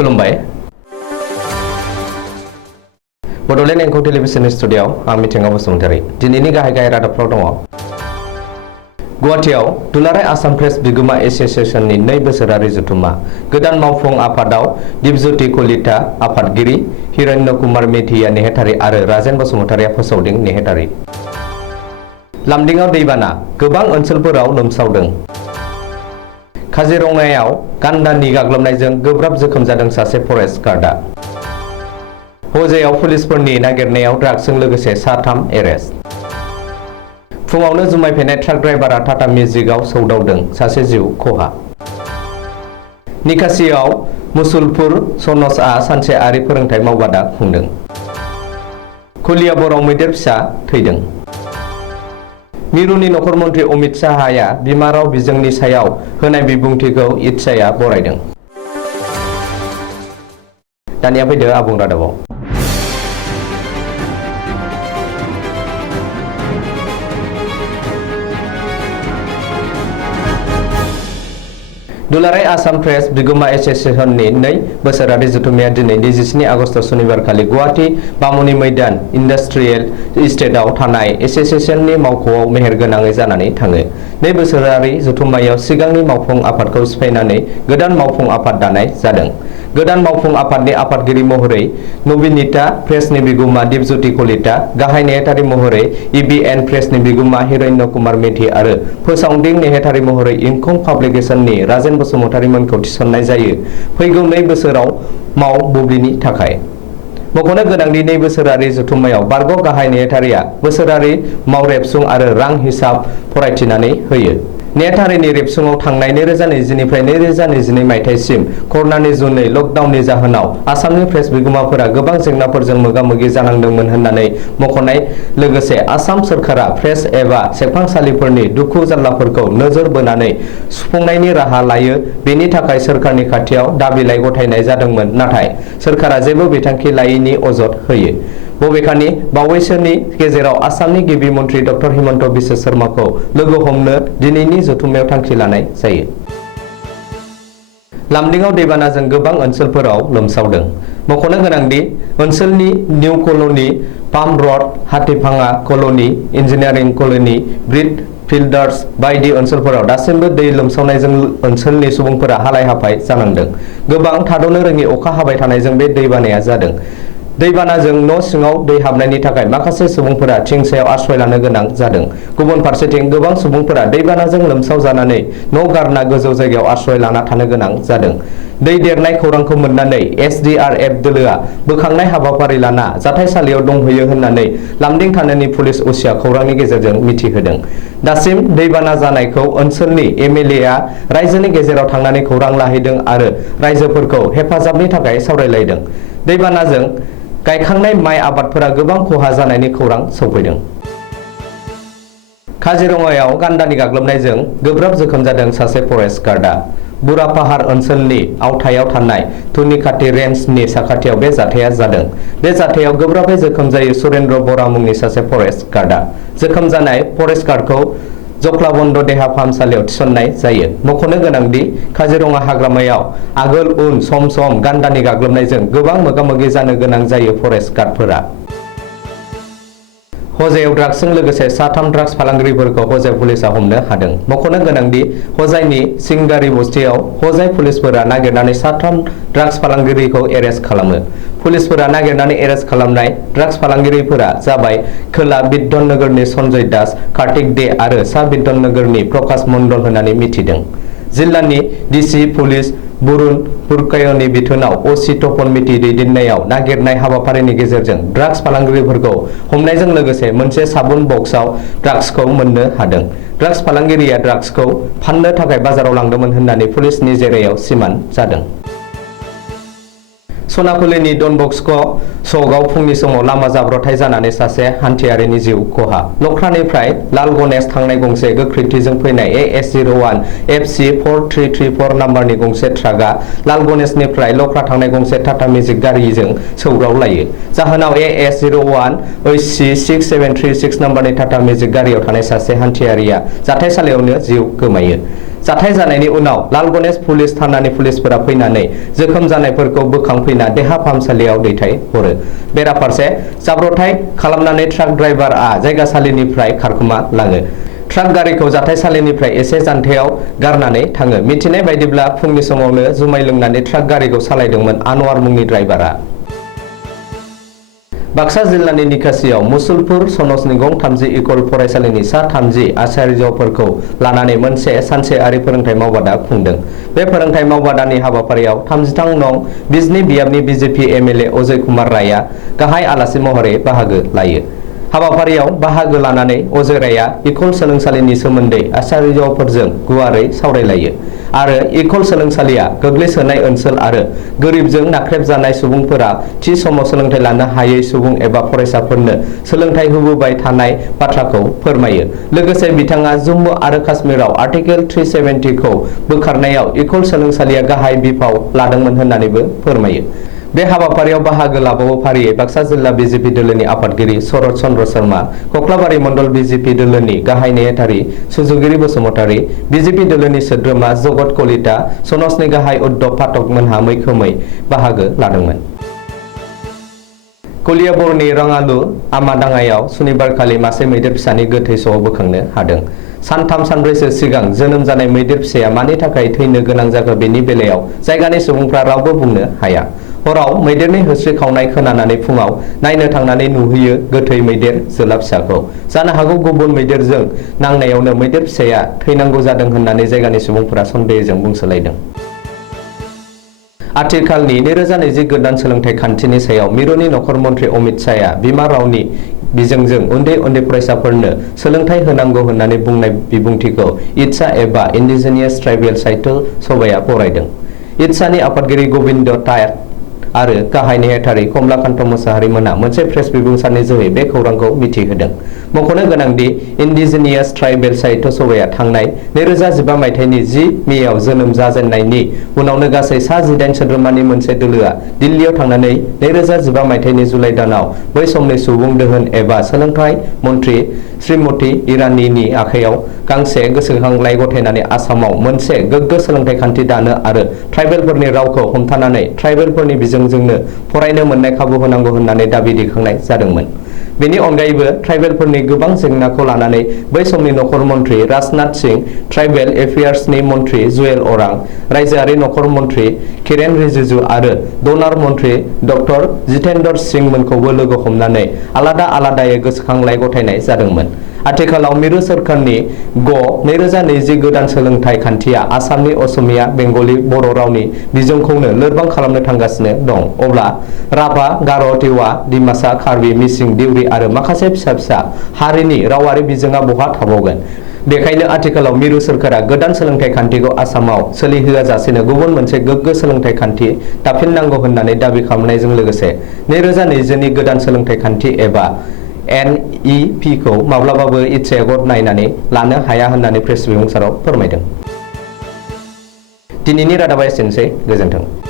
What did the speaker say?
खुलुमबाय बड'लेण्ड एंखौ टेलिभिजन स्टुडिय'आव आं मिथिंगा बसुमतारी दिनैनि गाहाय रादाबफ्राव दङ गुवाहाटीआव दुलाराय आसाम प्रेस बिगोमा एसोसिएशननि 2 बोसोरारि जथुम्मा गोदान मावफुं आफादाव दीपज्योति कलिता आफादगिरि हिरण्य कुमार मेधिया नेहाथारि आरो राजेन बसुमतारिया फोसावदिं नेहाथारि लामदिंआव दैबाना गोबां ओनसोलफोराव लोमसावदों काजिरङायाव गान्दानि गाग्लोबनायजों गोब्राब जोखोम जादों सासे फरेस्ट गार्डआ हजायाव पुलिसफोरनि नागिरनायाव ड्राग्सजों लोगोसे साथाम एरेस्ट फुङावनो जुमाय फेनाय ट्राक ड्राइभारा टाटा मेजिकआव सौदावदों सासे जिउ खहा निकासियाव मुसलपुर सनसआ सानसेआरि फोरोंथाय मावबादा खुंदों खुलिया बराव मैदेर फिसा थैदों मिरुनि नखर मन्त्रि अमित शाहया बिमा राव बिजोंनि सायाव होनाय बिबुंथिखौ इटसाया बरायदों दानिया फैदो आबुं रादाबाव दुलाराय आसाम प्रेस बिगोमा एसोसिएशननि 2 बोसोरारि जथुम्माया दिनै 27 आगस्ट शनिबारखालि गुवाहाटी बामुनि मैदान इन्डास्ट्रियेल इस्टेटआव थानाय एसोसिएशननि मावख'आव मेहेरगोनाङै जानानै थाङो 2 बोसोरारि जथुम्मायाव सिगांनि मावफुं आफादखौ सिफायनानै गोदान मावफुं आफाद दानाय जादों गोदान मावफुं आफादनि आफादगिरि महरै नबिनिता प्रेसनि बिगोमा दीपज्योति कलिता गाहाय नेहाथारि महरै इबिएन प्रेसनि बिगोमा हिरण्य कुमार मेधि आरो फोसावदिं नेहाथारि महरै इंखं पाब्लिकेशननि राजेन बसुमतारिमोनखौ थिसननाय जायो फैगौ 2 बोसोराव माव बुब्लिनि थाखाय मख'नो गोनांदि 2 बोसोरारि जथुम्मायाव बारग' गाहाय नेहाथारिया बोसोरारि मावरेबसुं आरो रां हिसाब फरायथिनानै होयो नेहाथारिनि रेबसुङाव थांनाय 2020 निफ्राय 2022 मायथाइसिम कर'नानि जुनै लकडाउननि जाहोनाव आसामनि प्रेस बिगोमाफोरा गोबां जेंनाफोरजों मोगा-मोगि जानांदोंमोन होननानै मख'नाय लोगोसे आसाम सरकारा प्रेस एबा सेबखांसालिफोरनि दुखु जारलाफोरखौ नोजोर बोनानै सुफुंनायनि राहा लायो बेनि थाखाय सरकारनि खाथियाव दाबिलाइ गथायनाय जादोंमोन नाथाय सरकारा जेबो बिथांखि लायैनि अजद होयो बबेखानि बावैसोनि गेजेराव आसामनि गिबि मन्त्रि डक्टर हिमन्त बिश्व शर्माखौ लोगो हमनो दिनैनि जथुम्मायाव थांखि लानाय जायो लामदिंआव दैबानाजों गोबां ओनसोलफोराव लोमसावदों मख'नो गोनांदि ओनसोलनि निउ कल'नि पाम रड हाथिभाङा कल'नि इन्जिनियारिं कल'नि ब्रिड फिल्डार्स बायदि ओनसोलफोराव दासिमबो दै लोमसावनायजों ओनसोलनि सुबुंफोरा हालाय-हाफाय जानांदों गोबां थाद'नो रोङि अखा हाबाय थानायजों बे दैबानाया जादों दैबानाजों न' सिङाव दै हाबनायनि थाखाय माखासे सुबुंफोरा थिं सायाव आश्रय लानो गोनां जादों गुबुन फारसेथिं गोबां सुबुंफोरा दैबानाजों लोमसावजानानै न' गारना गोजौ जायगायाव आश्रय लाना थानो गोनां जादों दै देरनाय खौरांखौ मोननानै एसडीआरएफ दोलोआ बोखांनाय हाबाफारि लाना जाथायसालियाव दंहैयो होननानै लामदिं थानायनि पुलिस असिया खौरांनि गेजेरजों मिथिहोदों दासिम दैबाना जानायखौ ओनसोलनि एमएलएआ रायजोनि गेजेराव थांनानै खौरां लाहैदों आरो रायजोफोरखौ हेफाजाबनि थाखाय सावरायलायदों दैबानाजों गायखांनाय माइ आबादफोरा गोबां खहा जानायनि खौरां सौफैदों काजिरङायाव गान्दानि गाग्लोबनायजों गोब्राब जोखोम जादों सासे फरेस्ट गार्डआ बुरापाहार ओनसोलनि आवथायाव थानाय तुनिखाथि रेन्जनि साखाथियाव बे जाथाया जादों बे जाथायाव गोब्राबै जोखोम जायो सुरेन्द्र बरा मुंनि सासे फरेस्ट गार्डआ जोखोम जानाय फरेस्ट गार्डखौ जख्लाबन्द देहा फाहामसालियाव थिसननाय जायो मख'नो गोनांदि काजिरङा हाग्रामायाव आगोल उन सम सम गान्दानि गाग्लोबनायजों गोबां मोगा-मोगि जानो गोनां जायो फरेस्ट गार्डफोरा हजायाव ड्राग्सजों लोगोसे साथाम ड्राग्स फालांगिरिफोरखौ हजाय पुलिसा हमनो हादों मख'नो गोनांदि हजायनि सिंगारि बस्तियाव हजाय पुलिसफोरा नागिरनानै साथाम ड्राग्स फालांगिरिखौ एरेस्ट खालामो पुलिसफोरा नागिरनानै एरेस्ट खालामनाय ड्राग्स फालांगिरिफोरा जाबाय खोला बिद्दन नगरनि सन्जय दास कार्तिक दे आरो सा बिद्दन नगरनि प्रकाश मण्डल होननानै मिथिदों जिल्लानि डिसि पुलिस बुरुन पुरकायनि बिथोनाव असि तपन मिति दैदेननायाव नागिरनाय हाबाफारिनि गेजेरजों ड्राग्स फालांगिरिफोरखौ हमनायजों लोगोसे मोनसे साबुन बक्सआव ड्राग्सखौ मोननो हादों ड्राग्स फालांगिरिया ड्राग्सखौ फाननो थाखाय बाजाराव लांदोंमोन होननानै पुलिसनि जेरायाव सिमान जादों सनाफुलिनि डन बस्क' सकआव फुंनि समाव लामा जाब्रथाय जानानै सासे हान्थियारिनि जिउ खहा लख्रानिफ्राय लाल गणेश थांनाय गंसे गोख्रैथिजों फैनाय AS01 FC 4334 नाम्बारनि गंसे ट्राकआ लाल गणेशनिफ्राय लख्रा थांनाय गंसे टाटा मेजिक गारिजों सौग्रावलायो जाहोनाव AS01 HC 6736 नाम्बारनि टाटा मेजिक गारियाव थानाय सासे हान्थियारिया जाथायसालियावनो जिउ गोमायो जाथाय जानायनि उनाव लाल गणेश पुलिस थानानि पुलिसफोरा फैनानै जोखोम जानायफोरखौ बोखांफैना देहा फाहामसालियाव दैथायहरो। बेराफारसे जाब्रबथाय खालामनानै ट्राक ड्राइभारआ जायगासालिनिफ्राय खारखोमा लाङो। ट्राक गारिखौ जाथायसालिनिफ्राय एसे जानथायाव गारनानै थाङो। मिथिनाय बायदिब्ला फुंनि समावनो जुमाय लोंनानै ट्राक गारिखौ सालायदोंमोन आनवार मुंनि ड्राइभारआ। बाक्सा जिल्लानि निकासियाव मुसलपुर सनजनि गं 30 इकल फरायसालिनि सा 30 आचार्यफोरखौ लानानै मोनसे सानसेयारि फोरोंथाय मावबादा खुंदों। बे फोरोंथाय मावबादानि हाबाफारियाव 33 नं बिजनी बियाबनि बिजेपि एमएलए अजय कुमार रायआ गाहाय आलासि महरै बाहागो लायो। हाबाफारियाव बाहागो लानानै अजय रायआ इकल सोलोंसालिनि सोमोन्दै आचार्यफोरजों गुवारै सावरायलायो आरो इकल सोलोंसालिया गोग्लैसोनाय ओनसोल आरो गोरिबजों नाख्रेबजानाय सुबुंफोरा थि समाव सोलोंथाय लानो हायै सुबुं एबा फरायसाफोरनो सोलोंथाय होबोबाय थानाय बाथ्राखौ फोरमायो। लोगोसे बिथाङा जम्मु आरो काश्मीराव आर्टिकेल 370 खौ बोखारनायाव इकल सोलोंसालिया गाहाय बिफाव लादोंमोन होननानैबो फोरमायो। बे हाबाफारियाव बाहागो लाबावो फारियै बाक्सा जिल्ला बिजेपि दोलोनि आफादगिरि शरद चन्द्र शर्मा, कक्लाबारि मण्डल बिजेपि दोलोनि गाहाय नेहाथारि सुजुगिरि बसुमतारी, बिजेपि दोलोनि सोद्रोमा जगत कलिता, सनजनि गाहाय उद्धव फाटकमोनहा मैखोमै बाहागो लादोंमोन। कलियाबरनि राङालु आमादाङायाव सुनिबारखालि मासे मैदेर फिसानि गोथै सह बोखांनो हादों। सानथाम सानब्रैसो सिगां जोनोम जानाय मैदेर फिसाया मानि थाखाय थैनो गोनां जाखो बेनि बेलायाव जायगानि सुबुंफ्रा रावबो बुंनो हाया। हराव मैदेरनि होस्रि खावनाय खोनानानै फुङाव नायनो थांनानै नुहैयो गोथै मैदेर जोला फिसाखौ। जानो हागौ गुबुन मैदेरजों नांनायावनो मैदेर फिसाया थैनांगौ जादों होननानै जायगानि सुबुंफोरा सन्देहजों बुंसोलायदों। आथिखालनि 2020 गोदान सोलोंथाइ खान्थिनि सायाव मिरुनि नखर मन्थ्रि अमित शाहआ बिमा रावनि बिजोंजों उन्दै फरायसाफोरनो सोलोंथाइ होनांगौ होननानै बुंनाय बिबुंथिखौ इटसा एबा इन्डिजिनियास ट्राइबेल साहित्य सभाया बरायदों। इटसानि आफादगिरि गबिन्द टाट आरो गाहाय नेहाथारि कमलाकान्त मोसाहारि मोनहा मोनसे प्रेस बिबुंसारनि जोहै बे खौरांखौ मिथिहोदों। मख'नो गोनांदि इन्डिजिनियास ट्राइबेल साहित्य सभाया थांनाय 2015 मायथाइनि 10 मेआव जोनोम जाजेननायनि उनावनो गासै सा 18 सोद्रोमानि मोनसे दोलोआ दिल्लीयाव थांनानै 2015 मायथाइनि जुलाइ दानाव बै समनि सुबुं दोहोन एबा सोलोंथाइ मन्थ्रि श्रीमती इरानीनि आखायाव गांसे गोसोखांलाइ गथायनानै आसामाव मोनसे गोग्गो सोलोंथाइ खान्थि दानो आरो ट्राइबेलफोरनि रावखौ हमथानानै ट्राइबेलफोरनि बिजोंजोंनो फरायनो मोननाय खाबु होनांगौ होननानै दाबि दैखांनाय जादोंमोन। बेनि अनगायैबो ट्राइबेलफोरनि गोबां जेंनाखौ लानानै बै समनि नखर मन्थ्रि राजनाथ सिंह, ट्राइबेल एफेयार्सनि मन्थ्रि जुएल अरां, रायजोआरि नखर मन्थ्रि किरेन रिजिजु आरो डनार मन्थ्रि डक्टर जितेन्द्र सिंह मोनखौबो लोगो हमनानै आलादा आलादायै गोसोखांलाइ गथायनाय जादोंमोन। आथिखालाव मिरु सोरखारनि 2020 गोदान सोलोंथाइ खान्थिया आसामनि असमिया, बेंगलि, बर' रावनि बिजोंखौनो लोरबां खालामनो थांगासिनो दं। अब्ला राभा, गार', टिवा, डिमासा, कार्बि, मिसिं, दिउरि आरो माखासे फिसा फिसा हारिनि रावारि बिजोङा बहा थाबावगोन? बेखायनो आथिखालाव मिरु सोरखारा गोदान सोलोंथाइ खान्थिखौ आसामाव सोलिहोआजासेनो गुबुन मोनसे गोग्गो सोलोंथाइ खान्थि दाफिननांगौ होननानै दाबि खालामनायजों लोगोसे 2020 गोदान सोलोंथाइ खान्थि एबा NEP खौ माब्लाबाबो इटसाया गनायनानै लानो हाया होननानै प्रेस बिबुंसाराव फोरमायदों। दिनैनि रादाबा एसेनोसै। गोजोन्थों।